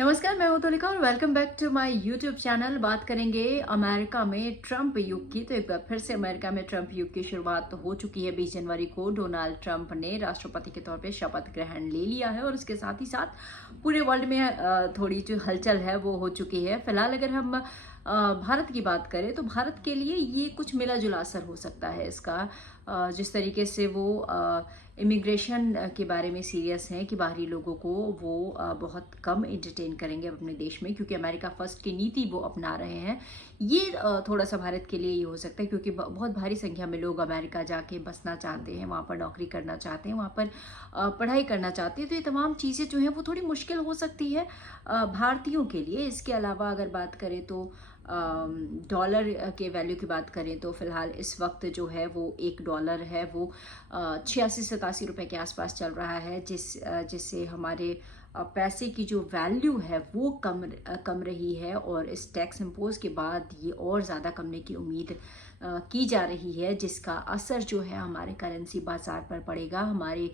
नमस्कार, मैं हूं तुलिका और welcome back to my YouTube channel. बात करेंगे अमेरिका में ट्रंप युग की। तो एक बार फिर से अमेरिका में ट्रंप युग की शुरुआत तो हो चुकी है। 20 जनवरी को डोनाल्ड ट्रंप ने राष्ट्रपति के तौर पे शपथ ग्रहण ले लिया है और उसके साथ ही साथ पूरे वर्ल्ड में थोड़ी जो हलचल है वो हो चुकी है। फिलहाल अगर हम भारत की बात करें तो भारत के लिए ये कुछ मिला जुला असर हो सकता है इसका। जिस तरीके से वो इमिग्रेशन के बारे में सीरियस हैं कि बाहरी लोगों को वो बहुत कम एंटरटेन करेंगे अपने देश में, क्योंकि अमेरिका फर्स्ट की नीति वो अपना रहे हैं। ये थोड़ा सा भारत के लिए ये हो सकता है, क्योंकि बहुत भारी संख्या में लोग अमेरिका जाके बसना चाहते हैं, वहाँ पर नौकरी करना चाहते हैं, वहाँ पर पढ़ाई करना चाहते हैं। तो ये तमाम चीज़ें जो हैं वो थोड़ी मुश्किल हो सकती है भारतीयों के लिए। इसके अलावा अगर बात करें तो डॉलर के वैल्यू की बात करें तो फिलहाल इस वक्त जो है वो $1 है वो 86-87 रुपए के आसपास चल रहा है, जिससे हमारे पैसे की जो वैल्यू है वो कम रही है। और इस टैक्स इम्पोज के बाद ये और ज़्यादा कमने की उम्मीद की जा रही है, जिसका असर जो है हमारे करेंसी बाजार पर पड़ेगा, हमारे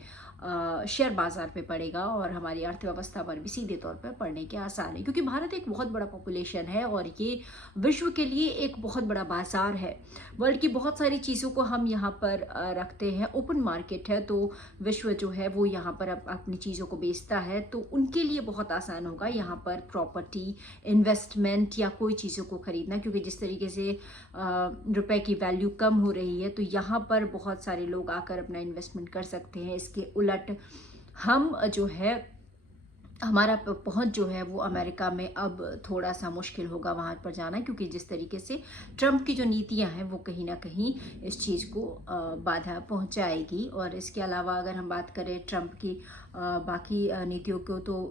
शेयर बाजार पे पड़ेगा और हमारी अर्थव्यवस्था पर भी सीधे तौर पर पड़ने के आसार है। क्योंकि भारत एक बहुत बड़ा पॉपुलेशन है और ये विश्व के लिए एक बहुत बड़ा बाजार है। वर्ल्ड की बहुत सारी चीज़ों को हम यहाँ पर रखते हैं, ओपन मार्केट है, तो विश्व जो है वो यहाँ पर अपनी चीज़ों को बेचता है। तो उनके लिए बहुत आसान होगा यहाँ पर प्रॉपर्टी इन्वेस्टमेंट या कोई चीज़ों को खरीदना, क्योंकि जिस तरीके से रुपए की वैल्यू कम हो रही है तो यहाँ पर बहुत सारे लोग आकर अपना इन्वेस्टमेंट कर सकते हैं। इसके उलट हम जो है हमारा पहुंच जो है वो अमेरिका में अब थोड़ा सा मुश्किल होगा वहाँ पर जाना, क्योंकि जिस तरीके से ट्रंप की जो नीतियां हैं वो कहीं ना कहीं इस चीज़ को बाधा पहुंचाएगी। और इसके अलावा अगर हम बात करें ट्रंप की बाकी नीतियों को, तो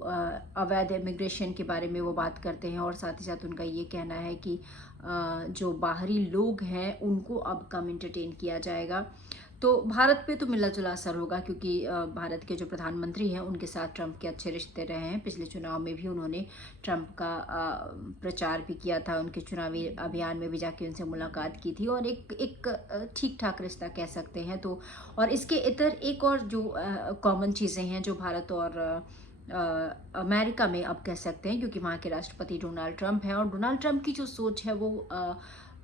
अवैध इमिग्रेशन के बारे में वो बात करते हैं और साथ ही साथ उनका ये कहना है कि जो बाहरी लोग हैं उनको अब कम एंटरटेन किया जाएगा। तो भारत पे तो मिला जुला असर होगा, क्योंकि भारत के जो प्रधानमंत्री हैं उनके साथ ट्रंप के अच्छे रिश्ते रहे हैं। पिछले चुनाव में भी उन्होंने ट्रंप का प्रचार भी किया था, उनके चुनावी अभियान में भी जाके उनसे मुलाकात की थी और एक ठीक ठाक रिश्ता कह सकते हैं। तो और इसके इतर एक और जो कॉमन चीज़ें हैं जो भारत और अमेरिका में अब कह सकते हैं, क्योंकि वहाँ के राष्ट्रपति डोनाल्ड ट्रंप हैं और डोनाल्ड ट्रंप की जो सोच है वो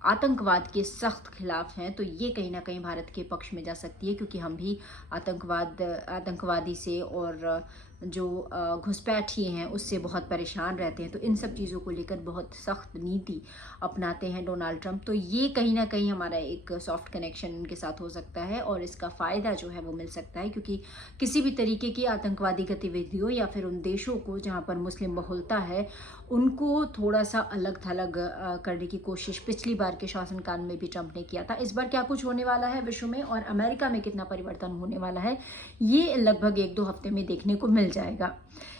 आतंकवाद के सख्त खिलाफ हैं। तो ये कहीं ना कहीं भारत के पक्ष में जा सकती है, क्योंकि हम भी आतंकवादी से और जो घुसपैठी हैं उससे बहुत परेशान रहते हैं। तो इन सब चीज़ों को लेकर बहुत सख्त नीति अपनाते हैं डोनाल्ड ट्रंप। तो ये कहीं ना कहीं हमारा एक सॉफ्ट कनेक्शन उनके साथ हो सकता है और इसका फ़ायदा जो है वो मिल सकता है, क्योंकि किसी भी तरीके की आतंकवादी गतिविधियों या फिर उन देशों को जहाँ पर मुस्लिम बहुलता है उनको थोड़ा सा अलग थलग करने की कोशिश पिछली बार के शासनकाल में भी ट्रंप ने किया था। इस बार क्या कुछ होने वाला है विश्व में और अमेरिका में कितना परिवर्तन होने वाला है, ये लगभग 1-2 हफ्ते में देखने को मिल जाएगा।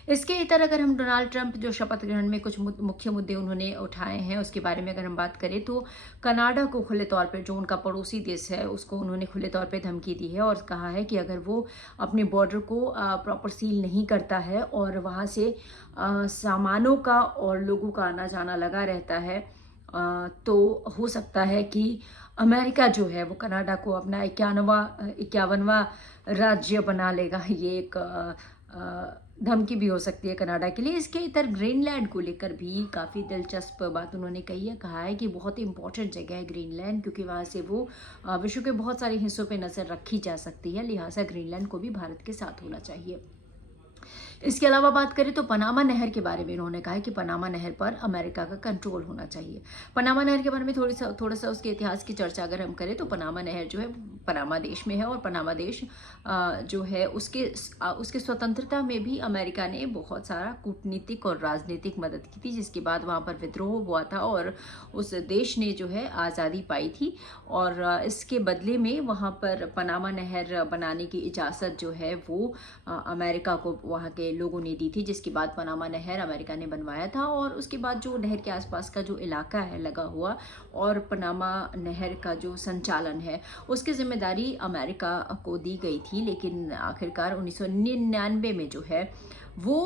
इसके इतर अगर हम डोनाल्ड ट्रंप जो शपथ ग्रहण में कुछ मुख्य मुद्दे उन्होंने उठाए हैं उसके बारे में अगर हम बात करें तो कनाडा को खुले तौर पर, जो उनका पड़ोसी देश है, उसको उन्होंने खुले तौर पर धमकी दी है और कहा है कि अगर वो अपने बॉर्डर को प्रॉपर सील नहीं करता है और वहाँ से सामानों का और लोगों का आना जाना लगा रहता है, तो हो सकता है कि अमेरिका जो है वो कनाडा को अपना 51वां राज्य बना लेगा। ये एक धमकी भी हो सकती है कनाडा के लिए। इसके इतर ग्रीनलैंड को लेकर भी काफ़ी दिलचस्प बात उन्होंने कही है। कहा है कि बहुत ही इंपॉर्टेंट जगह है ग्रीनलैंड, क्योंकि वहाँ से वो विश्व के बहुत सारे हिस्सों पे नज़र रखी जा सकती है, लिहाजा ग्रीनलैंड को भी भारत के साथ होना चाहिए। इसके अलावा बात करें तो पनामा नहर के बारे में उन्होंने कहा है कि पनामा नहर पर अमेरिका का कंट्रोल होना चाहिए। पनामा नहर के बारे में थोड़ा सा उसके इतिहास की चर्चा अगर हम करें तो पनामा नहर जो है पनामा देश में है और पनामा देश जो है उसके स्वतंत्रता में भी अमेरिका ने बहुत सारा कूटनीतिक और राजनीतिक मदद की थी, जिसके बाद वहाँ पर विद्रोह हुआ था और उस देश ने जो है आज़ादी पाई थी। और इसके बदले में वहाँ पर पनामा नहर बनाने की इजाज़त जो है वो अमेरिका को वहाँ के लोगों ने दी थी, जिसके बाद पनामा नहर अमेरिका ने बनवाया था। और उसके बाद जो नहर के आसपास का जो इलाका है लगा हुआ और पनामा नहर का जो संचालन है उसकी जिम्मेदारी अमेरिका को दी गई थी। लेकिन आखिरकार 1999 में जो है वो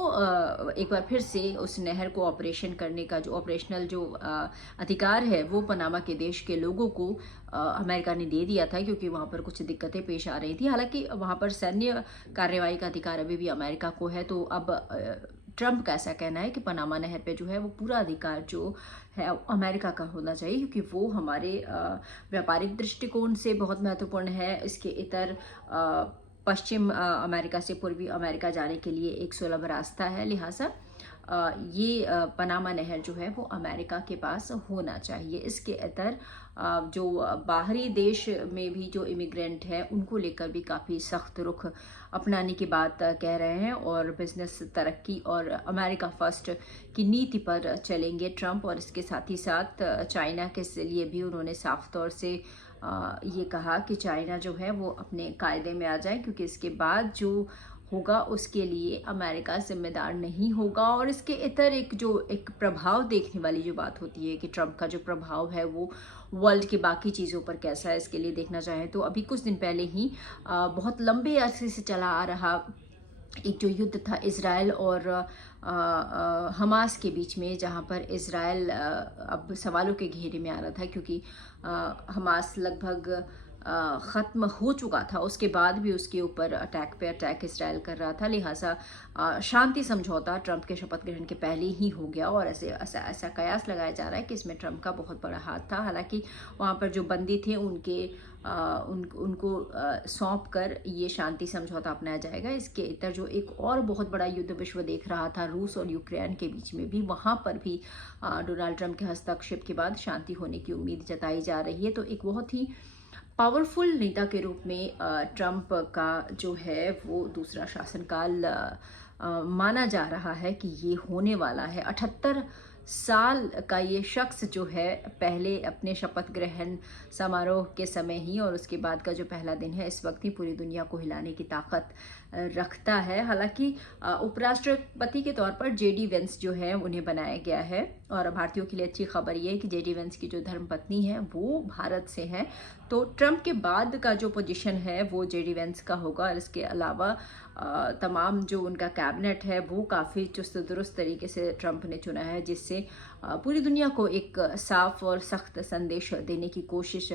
एक बार फिर से उस नहर को ऑपरेशन करने का जो ऑपरेशनल जो अधिकार है वो पनामा के देश के लोगों को अमेरिका ने दे दिया था, क्योंकि वहाँ पर कुछ दिक्कतें पेश आ रही थी। हालांकि वहाँ पर सैन्य कार्रवाई का अधिकार अभी भी अमेरिका को है। तो अब ट्रंप का ऐसा कहना है कि पनामा नहर पे जो है वो पूरा अधिकार जो है अमेरिका का होना चाहिए, क्योंकि वो हमारे व्यापारिक दृष्टिकोण से बहुत महत्वपूर्ण है। इसके इतर पश्चिम अमेरिका से पूर्वी अमेरिका जाने के लिए एक सुलभ रास्ता है, लिहाजा ये पनामा नहर जो है वो अमेरिका के पास होना चाहिए। इसके इतर जो बाहरी देश में भी जो इमिग्रेंट है उनको लेकर भी काफ़ी सख्त रुख अपनाने की बात कह रहे हैं और बिजनेस तरक्की और अमेरिका फर्स्ट की नीति पर चलेंगे ट्रंप। और इसके साथ ही साथ चाइना के लिए भी उन्होंने साफ तौर से ये कहा कि चाइना जो है वो अपने कायदे में आ जाए, क्योंकि इसके बाद जो होगा उसके लिए अमेरिका जिम्मेदार नहीं होगा। और इसके इतर एक प्रभाव देखने वाली जो बात होती है कि ट्रंप का जो प्रभाव है वो वर्ल्ड की बाकी चीज़ों पर कैसा है, इसके लिए देखना चाहें तो अभी कुछ दिन पहले ही बहुत लंबे अरसे से चला आ रहा एक जो युद्ध था इज़राइल और हमास के बीच में, जहां पर इज़राइल अब सवालों के घेरे में आ रहा था, क्योंकि हमास लगभग ख़त्म हो चुका था, उसके बाद भी उसके ऊपर अटैक पे अटैक इज़राइल कर रहा था। लिहाजा शांति समझौता ट्रंप के शपथ ग्रहण के पहले ही हो गया और ऐसा कयास लगाया जा रहा है कि इसमें ट्रंप का बहुत बड़ा हाथ था। हालांकि वहाँ पर जो बंदी थे उनको सौंप कर ये शांति समझौता अपनाया जाएगा। इसके इतर जो एक और बहुत बड़ा युद्ध विश्व देख रहा था रूस और यूक्रेन के बीच में भी, वहाँ पर भी डोनाल्ड ट्रंप के हस्तक्षेप के बाद शांति होने की उम्मीद जताई जा रही है। तो एक बहुत ही पावरफुल नेता के रूप में ट्रंप का जो है वो दूसरा शासनकाल माना जा रहा है कि ये होने वाला है। 78 साल का ये शख्स जो है पहले अपने शपथ ग्रहण समारोह के समय ही और उसके बाद का जो पहला दिन है, इस वक्त ही पूरी दुनिया को हिलाने की ताकत रखता है। हालांकि उपराष्ट्रपति के तौर पर जेडी वेंस जो है उन्हें बनाया गया है और भारतीयों के लिए अच्छी खबर ये है कि जेडी वेंस की जो धर्मपत्नी है वो भारत से है। तो ट्रंप के बाद का जो पोजीशन है वो जेडी वेंस का होगा। और इसके अलावा तमाम जो उनका कैबिनेट है वो काफ़ी चुस्त दुरुस्त तरीके से ट्रंप ने चुना है, जिससे पूरी दुनिया को एक साफ और सख्त संदेश देने की कोशिश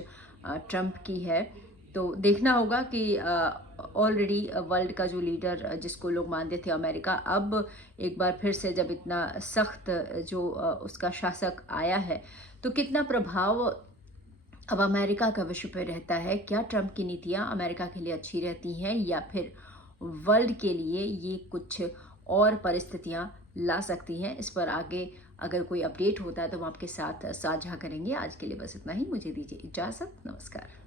ट्रंप की है। तो देखना होगा कि ऑलरेडी वर्ल्ड का जो लीडर जिसको लोग मानते थे अमेरिका, अब एक बार फिर से जब इतना सख्त जो उसका शासक आया है तो कितना प्रभाव अब अमेरिका का विश्व पे रहता है। क्या ट्रंप की नीतियां अमेरिका के लिए अच्छी रहती हैं या फिर वर्ल्ड के लिए ये कुछ और परिस्थितियां ला सकती हैं। इस पर आगे अगर कोई अपडेट होता है तो हम आपके साथ साझा करेंगे। आज के लिए बस इतना ही, मुझे दीजिए इजाज़त, नमस्कार।